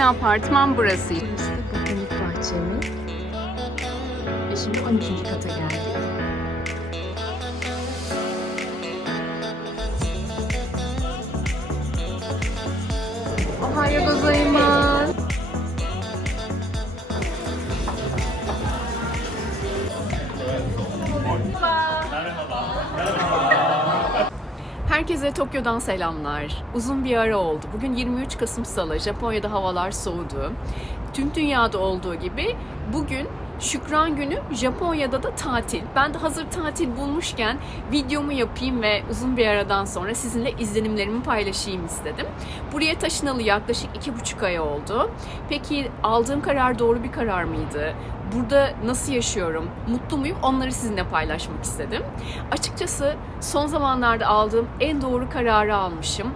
yeni apartman burası. Burası da botanik bahçemi. Ve şimdi 12. kata geldik. Ohayo gozaimasu. Herkese Tokyo'dan selamlar. Uzun bir ara oldu. Bugün 23 Kasım Salı. Japonya'da havalar soğudu. Tüm dünyada olduğu gibi bugün Şükran günü Japonya'da da tatil. Ben de hazır tatil bulmuşken videomu yapayım ve uzun bir aradan sonra sizinle izlenimlerimi paylaşayım istedim. Buraya taşınalı yaklaşık iki buçuk ay oldu. Peki aldığım karar doğru bir karar mıydı? Burada nasıl yaşıyorum? Mutlu muyum? Onları sizinle paylaşmak istedim. Açıkçası son zamanlarda aldığım en doğru kararı almışım.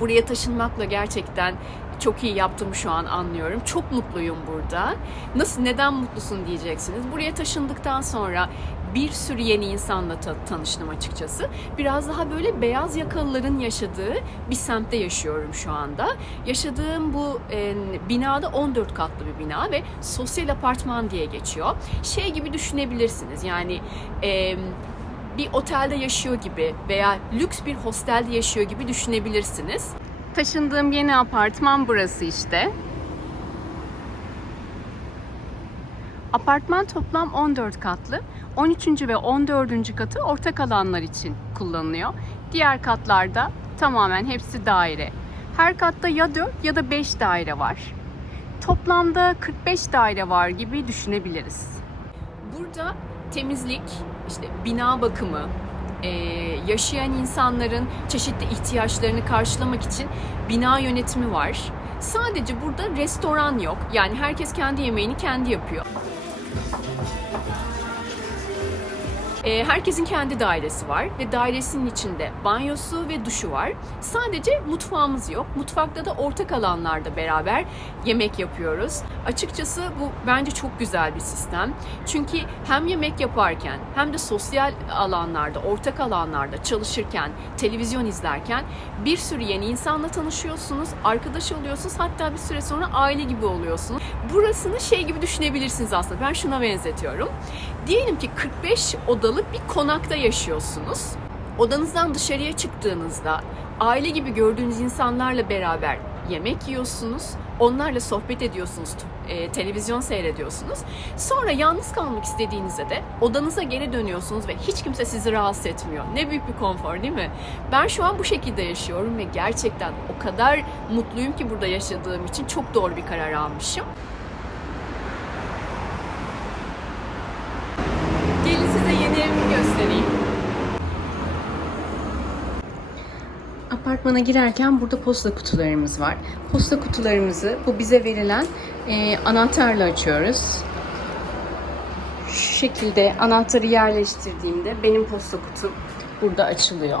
Buraya taşınmakla gerçekten çok iyi yaptığımı şu an anlıyorum. Çok mutluyum burada. Nasıl, neden mutlusun diyeceksiniz. Buraya taşındıktan sonra bir sürü yeni insanla ta- tanıştım açıkçası. Biraz daha böyle beyaz yakalıların yaşadığı bir semtte yaşıyorum şu anda. Yaşadığım bu e, binada 14 katlı bir bina ve sosyal apartman diye geçiyor. Şey gibi düşünebilirsiniz yani... E, bir otelde yaşıyor gibi veya lüks bir hostelde yaşıyor gibi düşünebilirsiniz. Taşındığım yeni apartman burası işte. Apartman toplam 14 katlı. 13. ve 14. katı ortak alanlar için kullanılıyor. Diğer katlarda tamamen hepsi daire. Her katta ya 4 ya da 5 daire var. Toplamda 45 daire var gibi düşünebiliriz. Burada temizlik, işte bina bakımı, yaşayan insanların çeşitli ihtiyaçlarını karşılamak için bina yönetimi var. Sadece burada restoran yok. Yani herkes kendi yemeğini kendi yapıyor. E, herkesin kendi dairesi var ve dairesinin içinde banyosu ve duşu var. Sadece mutfağımız yok. Mutfakta da ortak alanlarda beraber yemek yapıyoruz. Açıkçası bu bence çok güzel bir sistem. Çünkü hem yemek yaparken hem de sosyal alanlarda, ortak alanlarda çalışırken, televizyon izlerken bir sürü yeni insanla tanışıyorsunuz, arkadaş oluyorsunuz. Hatta bir süre sonra aile gibi oluyorsunuz. Burasını şey gibi düşünebilirsiniz aslında. Ben şuna benzetiyorum. Diyelim ki 45 odalık bir konakta yaşıyorsunuz. Odanızdan dışarıya çıktığınızda aile gibi gördüğünüz insanlarla beraber yemek yiyorsunuz. Onlarla sohbet ediyorsunuz, e, televizyon seyrediyorsunuz. Sonra yalnız kalmak istediğinizde de odanıza geri dönüyorsunuz ve hiç kimse sizi rahatsız etmiyor. Ne büyük bir konfor değil mi? Ben şu an bu şekilde yaşıyorum ve gerçekten o kadar mutluyum ki burada yaşadığım için çok doğru bir karar almışım. Gelin size yeni evimi göstereyim. Apartmana girerken burada posta kutularımız var. Posta kutularımızı bu bize verilen e, anahtarla açıyoruz. Şu şekilde anahtarı yerleştirdiğimde benim posta kutum burada açılıyor.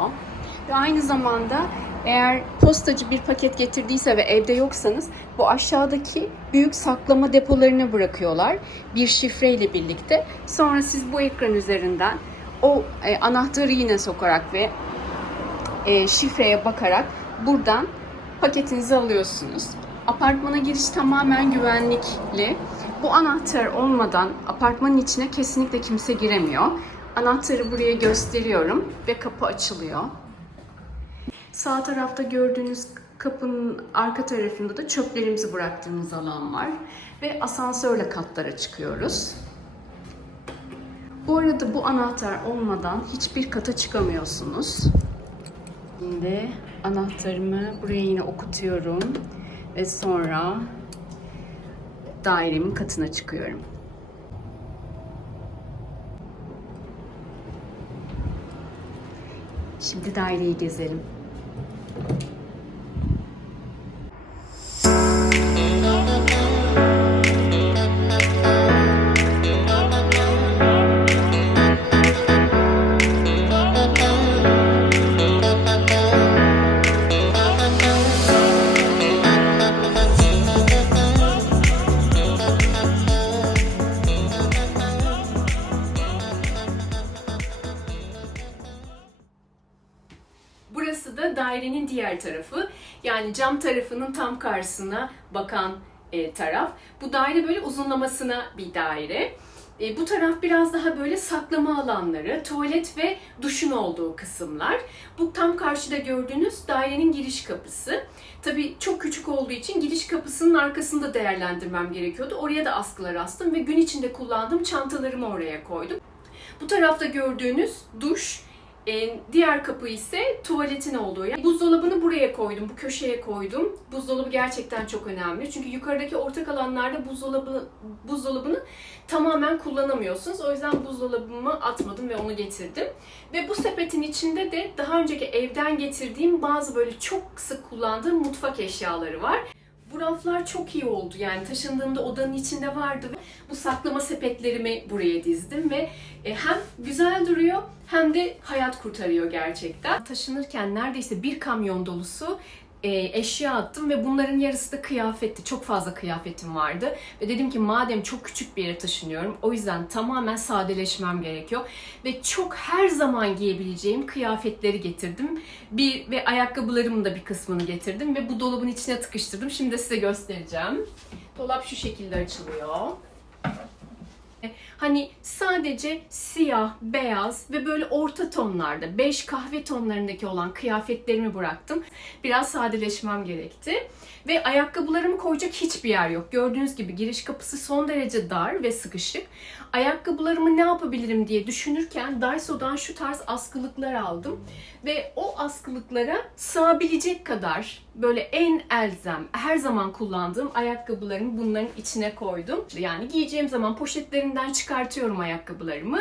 Ve aynı zamanda eğer postacı bir paket getirdiyse ve evde yoksanız bu aşağıdaki büyük saklama depolarına bırakıyorlar bir şifreyle birlikte. Sonra siz bu ekran üzerinden o e, anahtarı yine sokarak ve e, şifreye bakarak buradan paketinizi alıyorsunuz. Apartmana giriş tamamen güvenlikli. Bu anahtar olmadan apartmanın içine kesinlikle kimse giremiyor. Anahtarı buraya gösteriyorum ve kapı açılıyor. Sağ tarafta gördüğünüz kapının arka tarafında da çöplerimizi bıraktığımız alan var. Ve asansörle katlara çıkıyoruz. Bu arada bu anahtar olmadan hiçbir kata çıkamıyorsunuz. Şimdi anahtarımı buraya yine okutuyorum ve sonra dairemin katına çıkıyorum. Şimdi daireyi gezelim. Tarafının tam karşısına bakan e, taraf. Bu daire böyle uzunlamasına bir daire. E, bu taraf biraz daha böyle saklama alanları, tuvalet ve duşun olduğu kısımlar. Bu tam karşıda gördüğünüz dairenin giriş kapısı. Tabii çok küçük olduğu için giriş kapısının arkasında değerlendirmem gerekiyordu. Oraya da askılar astım ve gün içinde kullandığım çantalarımı oraya koydum. Bu tarafta gördüğünüz duş, e, diğer kapı ise tuvaletin olduğu yer. Buzdolabını buraya koydum, bu köşeye koydum. Buzdolabı gerçekten çok önemli. Çünkü yukarıdaki ortak alanlarda buzdolabı, buzdolabını tamamen kullanamıyorsunuz. O yüzden buzdolabımı atmadım ve onu getirdim. Ve bu sepetin içinde de daha önceki evden getirdiğim bazı böyle çok sık kullandığım mutfak eşyaları var. Bu raflar çok iyi oldu. Yani taşındığımda odanın içinde vardı. Bu saklama sepetlerimi buraya dizdim ve e, hem güzel duruyor hem de hayat kurtarıyor gerçekten. Taşınırken neredeyse bir kamyon dolusu e, eşya attım ve bunların yarısı da kıyafetti. Çok fazla kıyafetim vardı. Ve dedim ki madem çok küçük bir yere taşınıyorum o yüzden tamamen sadeleşmem gerekiyor. Ve çok her zaman giyebileceğim kıyafetleri getirdim. Bir ve ayakkabılarımın da bir kısmını getirdim ve bu dolabın içine tıkıştırdım. Şimdi size göstereceğim. Dolap şu şekilde açılıyor. Hani sadece siyah, beyaz ve böyle orta tonlarda, beş kahve tonlarındaki olan kıyafetlerimi bıraktım. Biraz sadeleşmem gerekti. Ve ayakkabılarımı koyacak hiçbir yer yok. Gördüğünüz gibi giriş kapısı son derece dar ve sıkışık. Ayakkabılarımı ne yapabilirim diye düşünürken Daiso'dan şu tarz askılıklar aldım. Ve o askılıklara sığabilecek kadar böyle en elzem, her zaman kullandığım ayakkabılarımı bunların içine koydum. Yani giyeceğim zaman poşetlerinden çıkartıyorum ayakkabılarımı.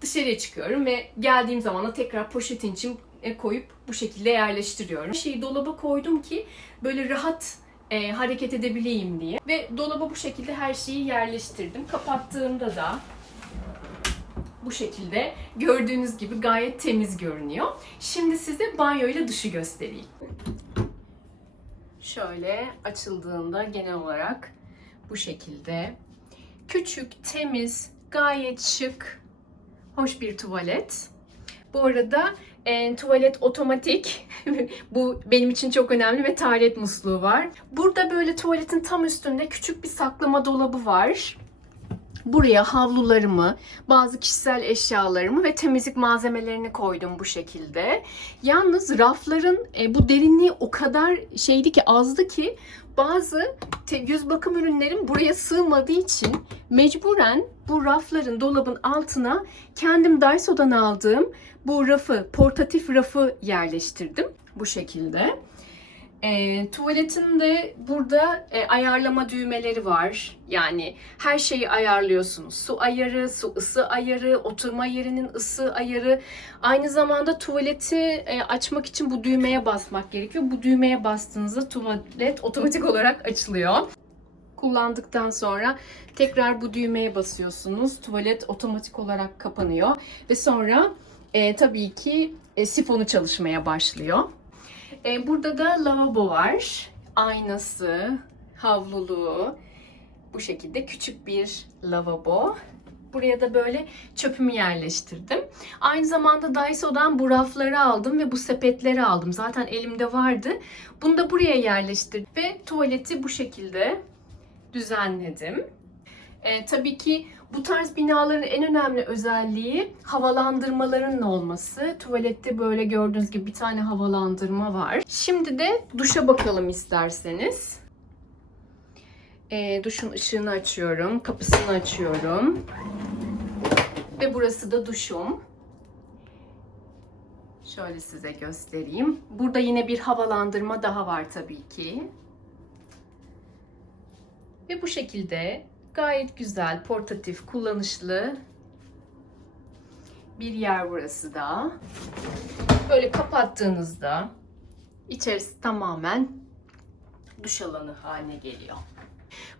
Dışarıya çıkıyorum ve geldiğim zaman da tekrar poşetin içine koyup bu şekilde yerleştiriyorum. Şeyi dolaba koydum ki böyle rahat e, hareket edebileyim diye. Ve dolaba bu şekilde her şeyi yerleştirdim. Kapattığımda da bu şekilde gördüğünüz gibi gayet temiz görünüyor. Şimdi size banyo ile duşu göstereyim. Şöyle açıldığında genel olarak bu şekilde küçük, temiz, gayet şık, hoş bir tuvalet. Bu arada e, tuvalet otomatik. Bu benim için çok önemli ve taharet musluğu var. Burada böyle tuvaletin tam üstünde küçük bir saklama dolabı var. Buraya havlularımı, bazı kişisel eşyalarımı ve temizlik malzemelerini koydum bu şekilde. Yalnız rafların e, bu derinliği o kadar şeydi ki azdı ki bazı te- yüz bakım ürünlerim buraya sığmadığı için mecburen bu rafların dolabın altına kendim Daiso'dan aldığım bu rafı, portatif rafı yerleştirdim bu şekilde. E, tuvaletin burada e, ayarlama düğmeleri var. Yani her şeyi ayarlıyorsunuz. Su ayarı, su ısı ayarı, oturma yerinin ısı ayarı. Aynı zamanda tuvaleti e, açmak için bu düğmeye basmak gerekiyor. Bu düğmeye bastığınızda tuvalet otomatik olarak açılıyor. Kullandıktan sonra tekrar bu düğmeye basıyorsunuz. Tuvalet otomatik olarak kapanıyor ve sonra e, tabii ki e, sifonu çalışmaya başlıyor. E, burada da lavabo var. Aynası, havluluğu. Bu şekilde küçük bir lavabo. Buraya da böyle çöpümü yerleştirdim. Aynı zamanda Daiso'dan bu rafları aldım ve bu sepetleri aldım. Zaten elimde vardı. Bunu da buraya yerleştirdim ve tuvaleti bu şekilde düzenledim. E, tabii ki bu tarz binaların en önemli özelliği havalandırmaların olması. Tuvalette böyle gördüğünüz gibi bir tane havalandırma var. Şimdi de duşa bakalım isterseniz. E, duşun ışığını açıyorum, kapısını açıyorum. Ve burası da duşum. Şöyle size göstereyim. Burada yine bir havalandırma daha var tabii ki. Ve bu şekilde gayet güzel, portatif, kullanışlı bir yer burası da. Böyle kapattığınızda içerisi tamamen duş alanı haline geliyor.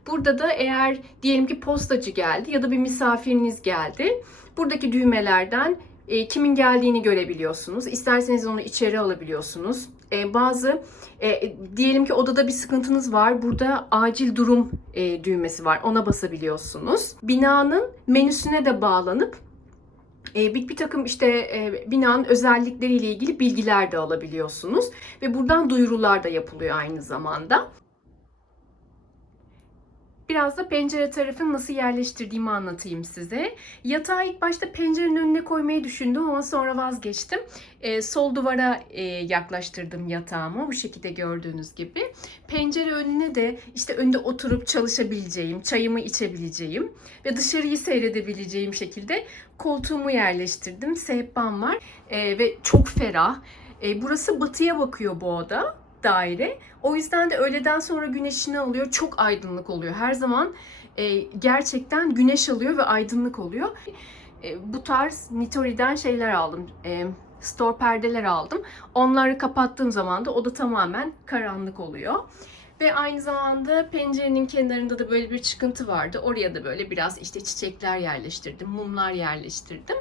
Burada da eğer diyelim ki postacı geldi ya da bir misafiriniz geldi. Buradaki düğmelerden e, kimin geldiğini görebiliyorsunuz. İsterseniz onu içeri alabiliyorsunuz. E, bazı e, diyelim ki odada bir sıkıntınız var. Burada acil durum e, düğmesi var. Ona basabiliyorsunuz. Binanın menüsüne de bağlanıp e, bir, bir takım işte e, binanın özellikleriyle ilgili bilgiler de alabiliyorsunuz ve buradan duyurular da yapılıyor aynı zamanda. Biraz da pencere tarafını nasıl yerleştirdiğimi anlatayım size. Yatağı ilk başta pencerenin önüne koymayı düşündüm ama sonra vazgeçtim. Ee, sol duvara e, yaklaştırdım yatağımı bu şekilde gördüğünüz gibi. Pencere önüne de işte önde oturup çalışabileceğim, çayımı içebileceğim ve dışarıyı seyredebileceğim şekilde koltuğumu yerleştirdim. Sehpam var Ee, ve çok ferah. Ee, burası batıya bakıyor bu oda daire. O yüzden de öğleden sonra güneşini alıyor. Çok aydınlık oluyor. Her zaman e, gerçekten güneş alıyor ve aydınlık oluyor. E, bu tarz Nitori'den şeyler aldım. E, store perdeler aldım. Onları kapattığım zaman da oda tamamen karanlık oluyor. Ve aynı zamanda pencerenin kenarında da böyle bir çıkıntı vardı. Oraya da böyle biraz işte çiçekler yerleştirdim, mumlar yerleştirdim.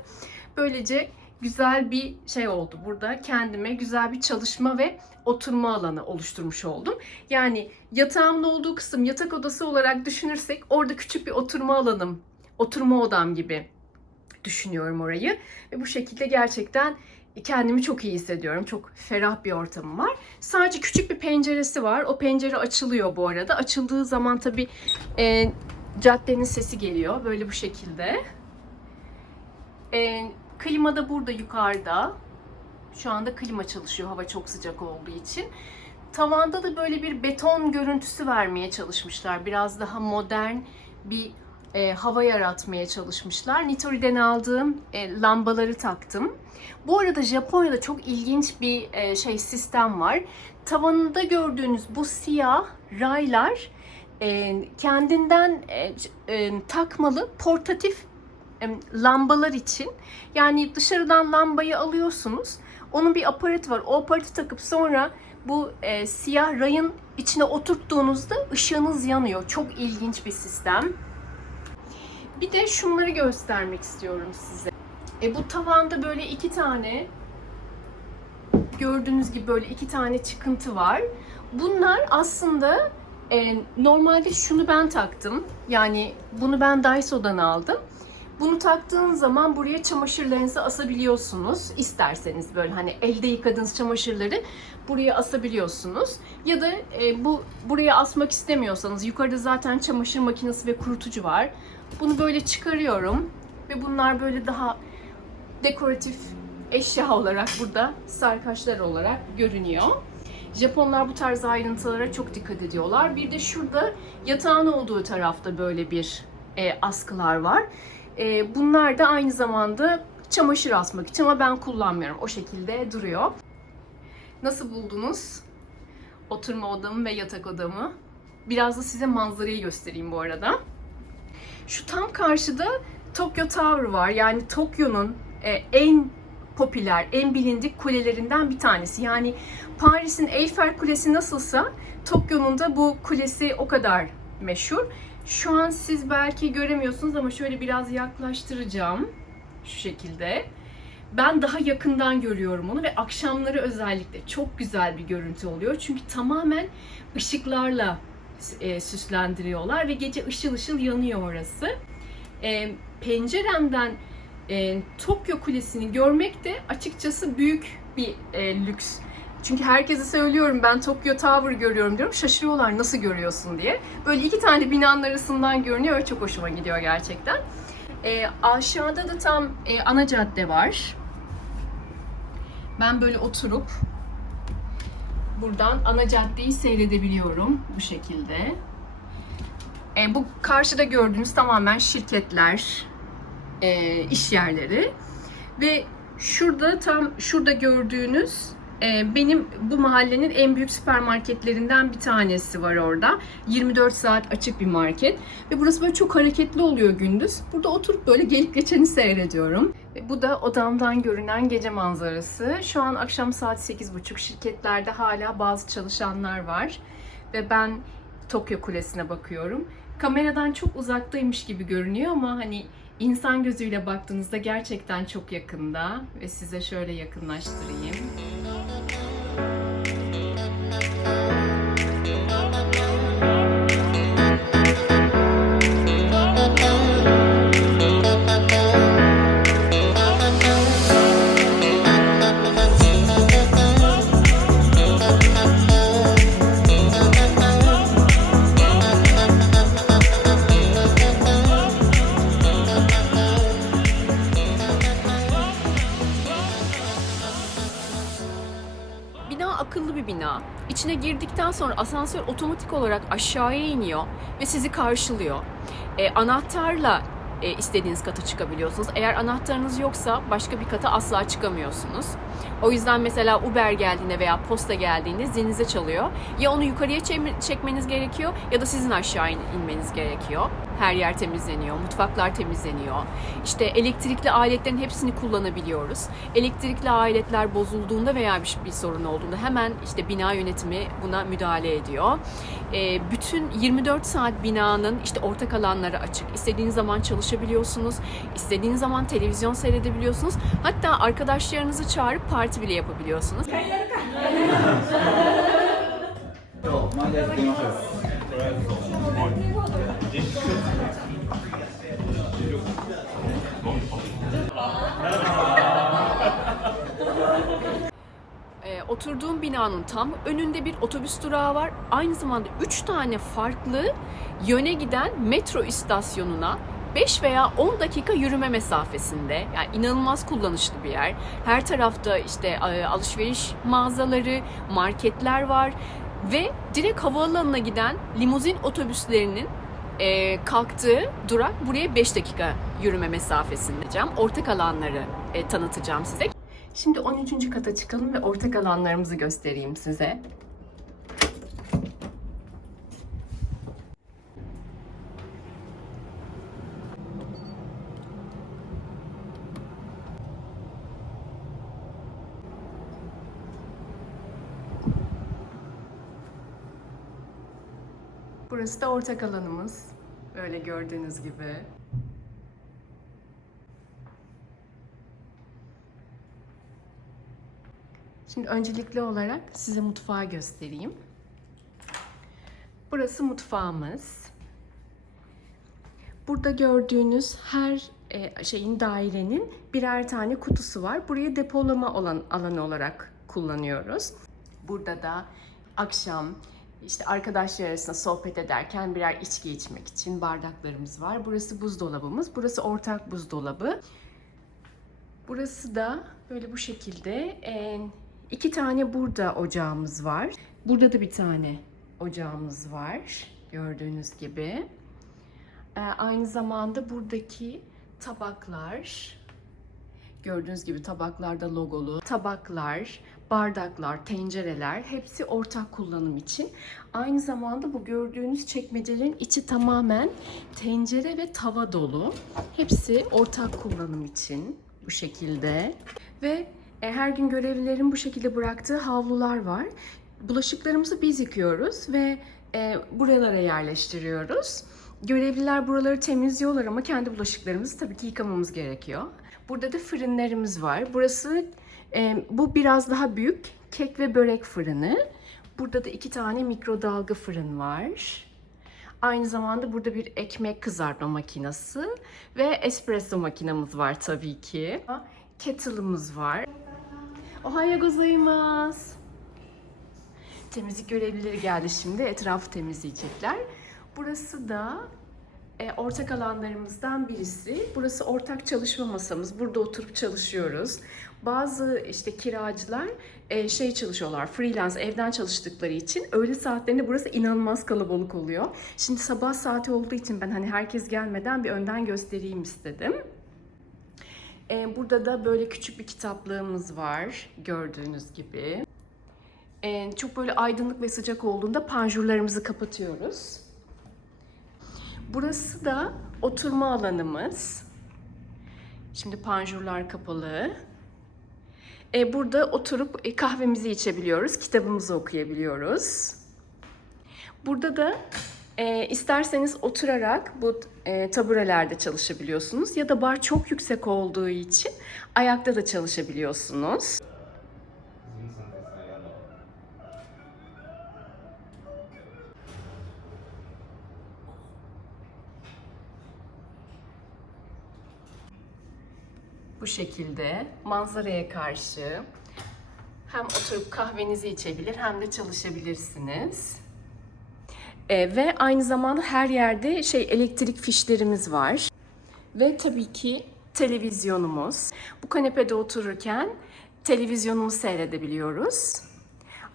Böylece güzel bir şey oldu. Burada kendime güzel bir çalışma ve oturma alanı oluşturmuş oldum. Yani yatağımın olduğu kısım yatak odası olarak düşünürsek orada küçük bir oturma alanım, oturma odam gibi düşünüyorum orayı. Ve bu şekilde gerçekten kendimi çok iyi hissediyorum. Çok ferah bir ortamım var. Sadece küçük bir penceresi var. O pencere açılıyor bu arada. Açıldığı zaman tabii e, caddenin sesi geliyor. Böyle bu şekilde. E, klima da burada yukarıda. Şu anda klima çalışıyor hava çok sıcak olduğu için. Tavanda da böyle bir beton görüntüsü vermeye çalışmışlar. Biraz daha modern bir e, hava yaratmaya çalışmışlar. Nitori'den aldığım e, lambaları taktım. Bu arada Japonya'da çok ilginç bir e, şey sistem var. Tavanında gördüğünüz bu siyah raylar e, kendinden e, e, takmalı portatif lambalar için. Yani dışarıdan lambayı alıyorsunuz. Onun bir aparatı var. O aparatı takıp sonra bu e, siyah rayın içine oturttuğunuzda ışığınız yanıyor. Çok ilginç bir sistem. Bir de şunları göstermek istiyorum size. E, bu tavanda böyle iki tane gördüğünüz gibi böyle iki tane çıkıntı var. Bunlar aslında e, normalde şunu ben taktım. Yani bunu ben Daiso'dan aldım. Bunu taktığın zaman buraya çamaşırlarınızı asabiliyorsunuz. İsterseniz böyle hani elde yıkadığınız çamaşırları buraya asabiliyorsunuz. Ya da e, bu buraya asmak istemiyorsanız yukarıda zaten çamaşır makinesi ve kurutucu var. Bunu böyle çıkarıyorum ve bunlar böyle daha dekoratif eşya olarak burada sarkaçlar olarak görünüyor. Japonlar bu tarz ayrıntılara çok dikkat ediyorlar. Bir de şurada yatağın olduğu tarafta böyle bir e, askılar var. E, bunlar da aynı zamanda çamaşır asmak için ama ben kullanmıyorum. O şekilde duruyor. Nasıl buldunuz? Oturma odamı ve yatak odamı. Biraz da size manzarayı göstereyim bu arada. Şu tam karşıda Tokyo Tower var. Yani Tokyo'nun e, en popüler, en bilindik kulelerinden bir tanesi. Yani Paris'in Eiffel Kulesi nasılsa Tokyo'nun da bu kulesi o kadar meşhur. Şu an siz belki göremiyorsunuz ama şöyle biraz yaklaştıracağım. Şu şekilde. Ben daha yakından görüyorum onu ve akşamları özellikle çok güzel bir görüntü oluyor. Çünkü tamamen ışıklarla e, süslendiriyorlar ve gece ışıl ışıl yanıyor orası. E, penceremden e, Tokyo Kulesi'ni görmek de açıkçası büyük bir e, lüks. Çünkü herkese söylüyorum ben Tokyo Tower görüyorum diyorum. Şaşırıyorlar nasıl görüyorsun diye. Böyle iki tane binanın arasından görünüyor çok hoşuma gidiyor gerçekten. E, aşağıda da tam e, ana cadde var. Ben böyle oturup buradan ana caddeyi seyredebiliyorum bu şekilde. E, bu karşıda gördüğünüz tamamen şirketler, e, iş yerleri ve şurada tam şurada gördüğünüz benim bu mahallenin en büyük süpermarketlerinden bir tanesi var orada. 24 saat açık bir market ve burası böyle çok hareketli oluyor gündüz. Burada oturup böyle gelip geçeni seyrediyorum. Bu da odamdan görünen gece manzarası. Şu an akşam saat 8.30 şirketlerde hala bazı çalışanlar var ve ben Tokyo Kulesi'ne bakıyorum. Kameradan çok uzaktaymış gibi görünüyor ama hani insan gözüyle baktığınızda gerçekten çok yakında ve size şöyle yakınlaştırayım. Sonra asansör otomatik olarak aşağıya iniyor ve sizi karşılıyor. E, anahtarla e, istediğiniz kata çıkabiliyorsunuz. Eğer anahtarınız yoksa başka bir kata asla çıkamıyorsunuz. O yüzden mesela Uber geldiğinde veya posta geldiğinde zilinize çalıyor. Ya onu yukarıya çekme- çekmeniz gerekiyor ya da sizin aşağı in- inmeniz gerekiyor. Her yer temizleniyor, mutfaklar temizleniyor. İşte elektrikli aletlerin hepsini kullanabiliyoruz. Elektrikli aletler bozulduğunda veya bir, bir sorun olduğunda hemen işte bina yönetimi buna müdahale ediyor. E, bütün 24 saat binanın işte ortak alanları açık. İstediğiniz zaman çalışabiliyorsunuz. İstediğiniz zaman televizyon seyredebiliyorsunuz. Hatta arkadaşlarınızı çağırıp parti bile yapabiliyorsunuz. No, my dad's going to ee, oturduğum binanın tam önünde bir otobüs durağı var. Aynı zamanda 3 tane farklı yöne giden metro istasyonuna 5 veya 10 dakika yürüme mesafesinde. Yani inanılmaz kullanışlı bir yer. Her tarafta işte e, alışveriş mağazaları, marketler var ve direkt havaalanına giden limuzin otobüslerinin e, kalktığı durak buraya 5 dakika yürüme mesafesinde. Ortak alanları e, tanıtacağım size. Şimdi 13. kata çıkalım ve ortak alanlarımızı göstereyim size. Burası da ortak alanımız. Böyle gördüğünüz gibi. Şimdi öncelikli olarak size mutfağı göstereyim. Burası mutfağımız. Burada gördüğünüz her e, şeyin dairenin birer tane kutusu var. Burayı depolama olan alanı olarak kullanıyoruz. Burada da akşam işte arkadaşlar arasında sohbet ederken birer içki içmek için bardaklarımız var. Burası buzdolabımız. Burası ortak buzdolabı. Burası da böyle bu şekilde. Ee, iki tane burada ocağımız var. Burada da bir tane ocağımız var. Gördüğünüz gibi. Ee, aynı zamanda buradaki tabaklar, gördüğünüz gibi tabaklarda logolu tabaklar, bardaklar, tencereler hepsi ortak kullanım için. Aynı zamanda bu gördüğünüz çekmecelerin içi tamamen tencere ve tava dolu. Hepsi ortak kullanım için bu şekilde. Ve e, her gün görevlilerin bu şekilde bıraktığı havlular var. Bulaşıklarımızı biz yıkıyoruz ve e, buralara yerleştiriyoruz. Görevliler buraları temizliyorlar ama kendi bulaşıklarımızı tabii ki yıkamamız gerekiyor. Burada da fırınlarımız var. Burası e, bu biraz daha büyük kek ve börek fırını. Burada da iki tane mikrodalga fırın var. Aynı zamanda burada bir ekmek kızartma makinesi ve espresso makinamız var tabii ki. Kettle'ımız var. Ohayo gozaimasu. Temizlik görevlileri geldi şimdi. Etrafı temizleyecekler. Burası da ortak alanlarımızdan birisi. Burası ortak çalışma masamız. Burada oturup çalışıyoruz. Bazı işte kiracılar e, şey çalışıyorlar, freelance evden çalıştıkları için öğle saatlerinde burası inanılmaz kalabalık oluyor. Şimdi sabah saati olduğu için ben hani herkes gelmeden bir önden göstereyim istedim. E, burada da böyle küçük bir kitaplığımız var gördüğünüz gibi. E, çok böyle aydınlık ve sıcak olduğunda panjurlarımızı kapatıyoruz. Burası da oturma alanımız. Şimdi panjurlar kapalı. E, burada oturup e, kahvemizi içebiliyoruz, kitabımızı okuyabiliyoruz. Burada da e, isterseniz oturarak bu e, taburelerde çalışabiliyorsunuz ya da bar çok yüksek olduğu için ayakta da çalışabiliyorsunuz. Bu şekilde manzaraya karşı hem oturup kahvenizi içebilir hem de çalışabilirsiniz. E, ve aynı zamanda her yerde şey elektrik fişlerimiz var. Ve tabii ki televizyonumuz. Bu kanepede otururken televizyonumuzu seyredebiliyoruz.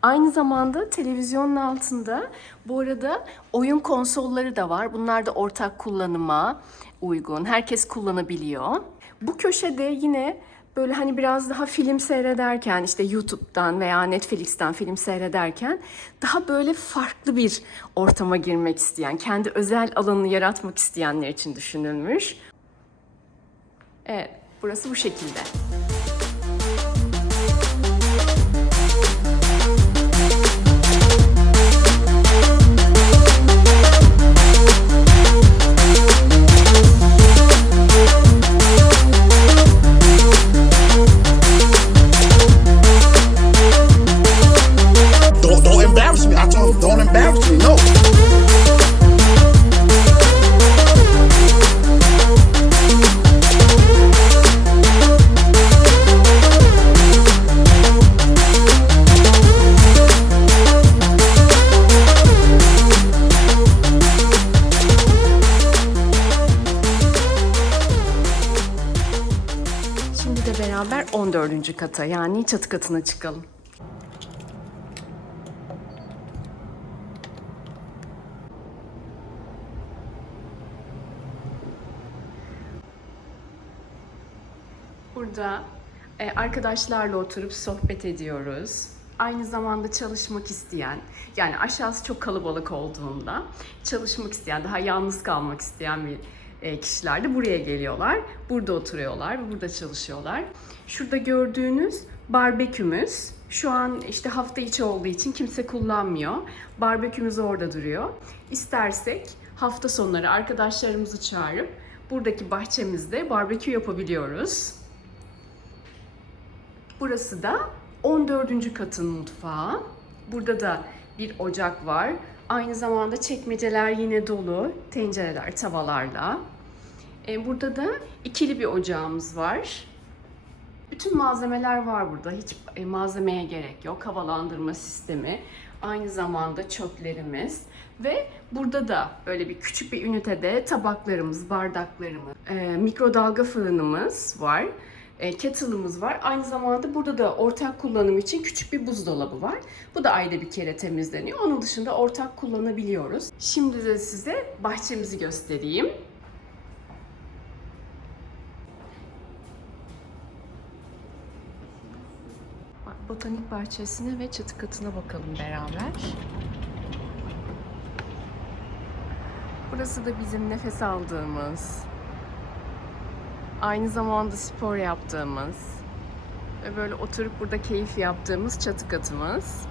Aynı zamanda televizyonun altında bu arada oyun konsolları da var. Bunlar da ortak kullanıma uygun. Herkes kullanabiliyor. Bu köşede yine böyle hani biraz daha film seyrederken işte YouTube'dan veya Netflix'ten film seyrederken daha böyle farklı bir ortama girmek isteyen, kendi özel alanını yaratmak isteyenler için düşünülmüş. Evet, burası bu şekilde. Katına çıkalım. Burada e, arkadaşlarla oturup sohbet ediyoruz. Aynı zamanda çalışmak isteyen, yani aşağısı çok kalabalık olduğunda çalışmak isteyen, daha yalnız kalmak isteyen bir e, kişiler de buraya geliyorlar. Burada oturuyorlar ve burada çalışıyorlar. Şurada gördüğünüz barbekümüz. Şu an işte hafta içi olduğu için kimse kullanmıyor. Barbekümüz orada duruyor. İstersek hafta sonları arkadaşlarımızı çağırıp buradaki bahçemizde barbekü yapabiliyoruz. Burası da 14. katın mutfağı. Burada da bir ocak var. Aynı zamanda çekmeceler yine dolu. Tencereler, tavalarla. E, burada da ikili bir ocağımız var. Bütün malzemeler var burada. Hiç e, malzemeye gerek yok. Havalandırma sistemi. Aynı zamanda çöplerimiz. Ve burada da böyle bir küçük bir ünitede tabaklarımız, bardaklarımız, e, mikrodalga fırınımız var. E, kettle'ımız var. Aynı zamanda burada da ortak kullanım için küçük bir buzdolabı var. Bu da ayda bir kere temizleniyor. Onun dışında ortak kullanabiliyoruz. Şimdi de size bahçemizi göstereyim. Botanik bahçesine ve çatı katına bakalım beraber. Burası da bizim nefes aldığımız, aynı zamanda spor yaptığımız ve böyle oturup burada keyif yaptığımız çatı katımız.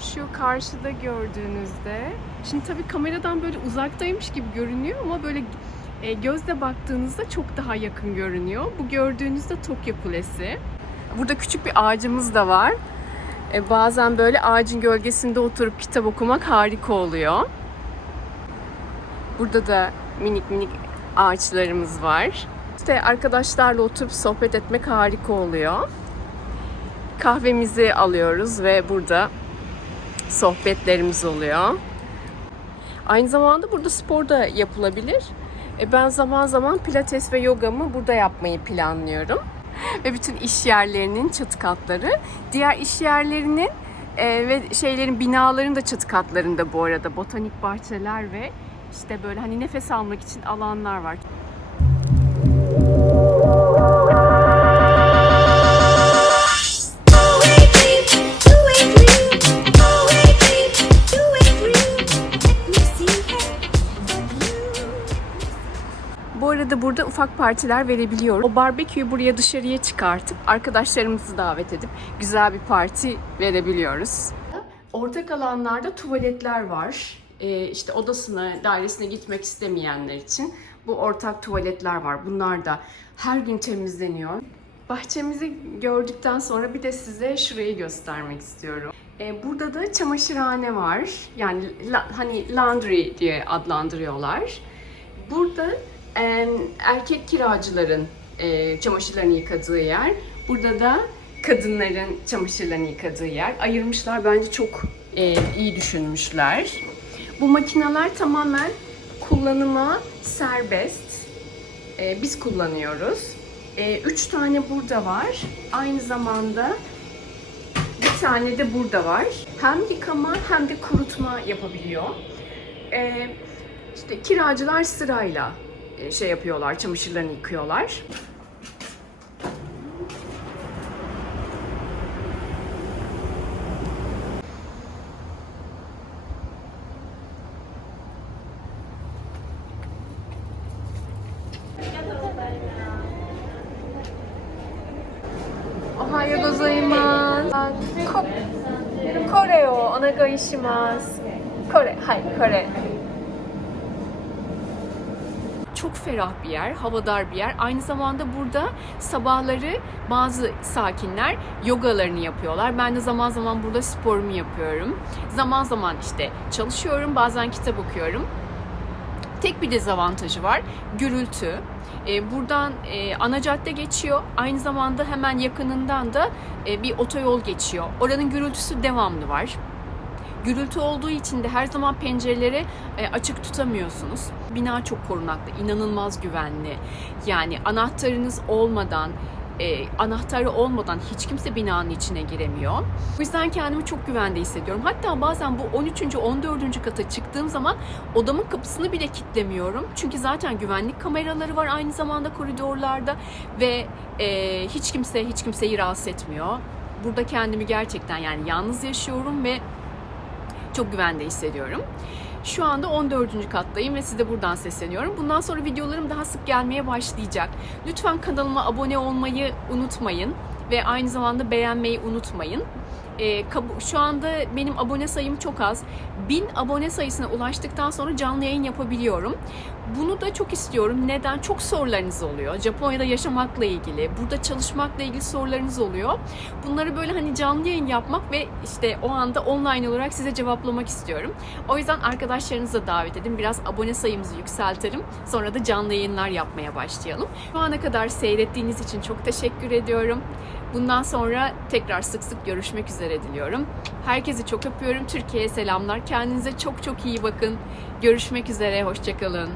Şu karşıda gördüğünüzde, şimdi tabii kameradan böyle uzaktaymış gibi görünüyor ama böyle e, gözle baktığınızda çok daha yakın görünüyor. Bu gördüğünüzde Tokyo Kulesi. Burada küçük bir ağacımız da var. E, bazen böyle ağacın gölgesinde oturup kitap okumak harika oluyor. Burada da minik minik ağaçlarımız var. İşte arkadaşlarla oturup sohbet etmek harika oluyor. Kahvemizi alıyoruz ve burada sohbetlerimiz oluyor. Aynı zamanda burada spor da yapılabilir. E, ben zaman zaman pilates ve yogamı burada yapmayı planlıyorum. Ve bütün iş yerlerinin çatı katları, diğer iş yerlerinin e, ve şeylerin binaların da çatı katlarında bu arada botanik bahçeler ve işte böyle hani nefes almak için alanlar var. Bu arada burada ufak partiler verebiliyoruz. O barbeküyü buraya dışarıya çıkartıp arkadaşlarımızı davet edip güzel bir parti verebiliyoruz. Ortak alanlarda tuvaletler var. Ee, işte odasına, dairesine gitmek istemeyenler için bu ortak tuvaletler var. Bunlar da her gün temizleniyor. Bahçemizi gördükten sonra bir de size şurayı göstermek istiyorum. Ee, burada da çamaşırhane var. Yani la- hani laundry diye adlandırıyorlar. Burada e, erkek kiracıların e, çamaşırlarını yıkadığı yer. Burada da kadınların çamaşırlarını yıkadığı yer. Ayırmışlar bence çok e, iyi düşünmüşler. Bu makineler tamamen kullanıma serbest. E, biz kullanıyoruz. E, üç tane burada var. Aynı zamanda Bir tane de burada var. Hem yıkama hem de kurutma yapabiliyor. Ee, işte kiracılar sırayla e, şey yapıyorlar, çamaşırlarını yıkıyorlar. Ohayo gozaimasu. Ko- Kore o onegai shimasu. Kore, hay, Kore. Çok ferah bir yer, havadar bir yer. Aynı zamanda burada sabahları bazı sakinler yogalarını yapıyorlar. Ben de zaman zaman burada sporumu yapıyorum. Zaman zaman işte çalışıyorum, bazen kitap okuyorum. Tek bir dezavantajı var. Gürültü. Ee, buradan e, ana cadde geçiyor. Aynı zamanda hemen yakınından da e, bir otoyol geçiyor. Oranın gürültüsü devamlı var. Gürültü olduğu için de her zaman pencereleri e, açık tutamıyorsunuz. Bina çok korunaklı, inanılmaz güvenli. Yani anahtarınız olmadan, e, anahtarı olmadan hiç kimse binanın içine giremiyor. O yüzden kendimi çok güvende hissediyorum. Hatta bazen bu 13. 14. kata çıktığım zaman odamın kapısını bile kilitlemiyorum. Çünkü zaten güvenlik kameraları var aynı zamanda koridorlarda ve e, hiç kimse hiç kimseyi rahatsız etmiyor. Burada kendimi gerçekten yani yalnız yaşıyorum ve çok güvende hissediyorum. Şu anda 14. kattayım ve size buradan sesleniyorum. Bundan sonra videolarım daha sık gelmeye başlayacak. Lütfen kanalıma abone olmayı unutmayın ve aynı zamanda beğenmeyi unutmayın. Kabu- şu anda benim abone sayım çok az. 1000 abone sayısına ulaştıktan sonra canlı yayın yapabiliyorum. Bunu da çok istiyorum. Neden? Çok sorularınız oluyor. Japonya'da yaşamakla ilgili, burada çalışmakla ilgili sorularınız oluyor. Bunları böyle hani canlı yayın yapmak ve işte o anda online olarak size cevaplamak istiyorum. O yüzden arkadaşlarınızı da davet edin. Biraz abone sayımızı yükseltelim. Sonra da canlı yayınlar yapmaya başlayalım. Şu ana kadar seyrettiğiniz için çok teşekkür ediyorum. Bundan sonra tekrar sık sık görüşmek üzere diliyorum. Herkesi çok öpüyorum. Türkiye'ye selamlar. Kendinize çok çok iyi bakın. Görüşmek üzere. Hoşçakalın.